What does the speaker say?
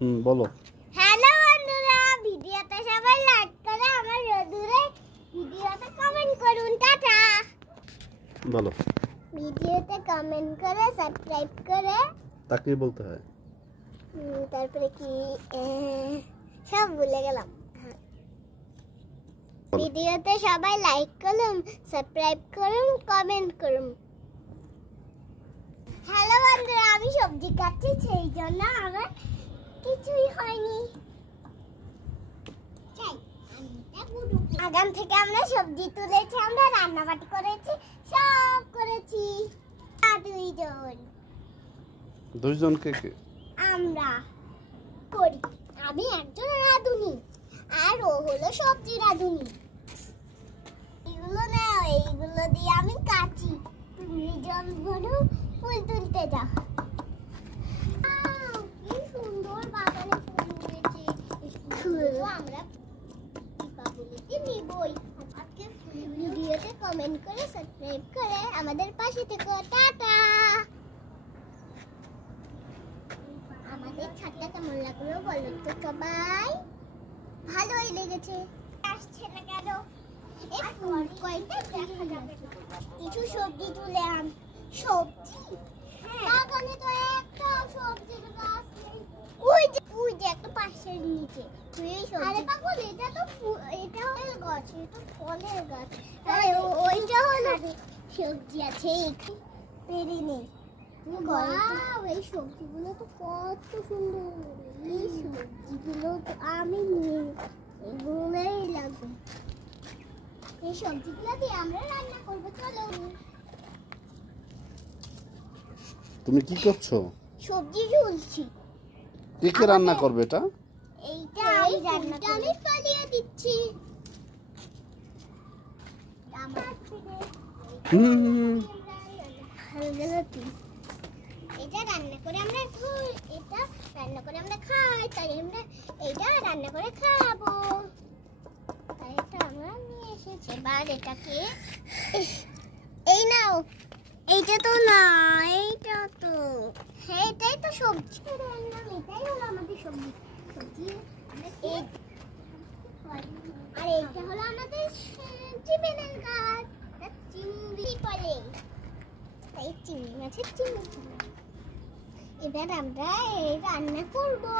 বলো। হ্যালো বন্ধুরা, ভিডিওতে সবাই লাইক করে আমার রোদুরে ভিডিওতে কমেন্ট করুন। টাটা। বলো। ভিডিওতে কমেন্ট করে সাবস্ক্রাইব করে তাকে বলতে হয়। তারপরে কি সব ভুলে গেলাম। ভিডিওতে সবাই লাইক করুন, সাবস্ক্রাইব করুন, কমেন্ট করুন। হ্যালো বন্ধুরা, আমি সবজি কাটছি, সেই জন্য আমার কিছুই হয়নি। আগান থেকে আমরা সবজি তুলেছি, আমরা রান্নাবাটি করেছি, সব করেছি। দুইজন কে কে? আমরা করি। আমি একজন রাঁধুনি আর ও হলো সবজি রাঁধুনি। এগুলো না, এইগুলো দিয়ে আমি কাটি। তুমি জল ভরো, ফুল তুলতে যাও। কি সুন্দর বাগানে ফুল হয়েছে। ফুলগুলো আমরা দীপাবলিতে নিবই। আজকে ভিডিওতে কমেন্ট করে সাবস্ক্রাইব করে আমাদের পাশে থেকো। টাটা। আমাদের ছাদটা কেমন লাগলো বলো তো সবাই। ভালোই লেগেছে। আসছে না কেন? এই ফুল কয়টা দেখা যাবে। কিছু সবজি তুলে আন। সবজি? বাগানে তো একটা সবজির গাছ নেই। ওই যে একটা পাশের নিচে। আরে পাগল, এটা তো এটা ফলের গাছ, এটা ফলের গাছ। আরে ওইটা হলো সবজি আছে। পেরি নেই। ওয়াও, এই সবজিগুলো তো কত সুন্দর। এই সবজিগুলো তো আমি এগুলোই লাগবে। এই সবজিগুলো দিয়ে আমরা রান্না করবো। চলো। তুমি কি করছো? সবজি ঝুলছি। কে রান্না করবে এটা? এইটা আমি রান্না করব। আমি ফালিয়ে দিচ্ছি। এটা রান্না করে আমরা খাই, তাই আমরা এটা রান্না করে খাবো। তাই এটা আমরা নিয়ে এসেছি। এবার এটাকে এই নাও। এইটা তো না, এইটা তো, হ্যাঁ এটাই তো সবজি রান্না। এটাই হলো আমাদের সবজি। আর এইটা হলো আমাদের চিংড়ির গাছ। চিংড়ি বলে, তাই চিংড়ি মাছের চিংড়ি। এবার আমরা এই রান্না করবো।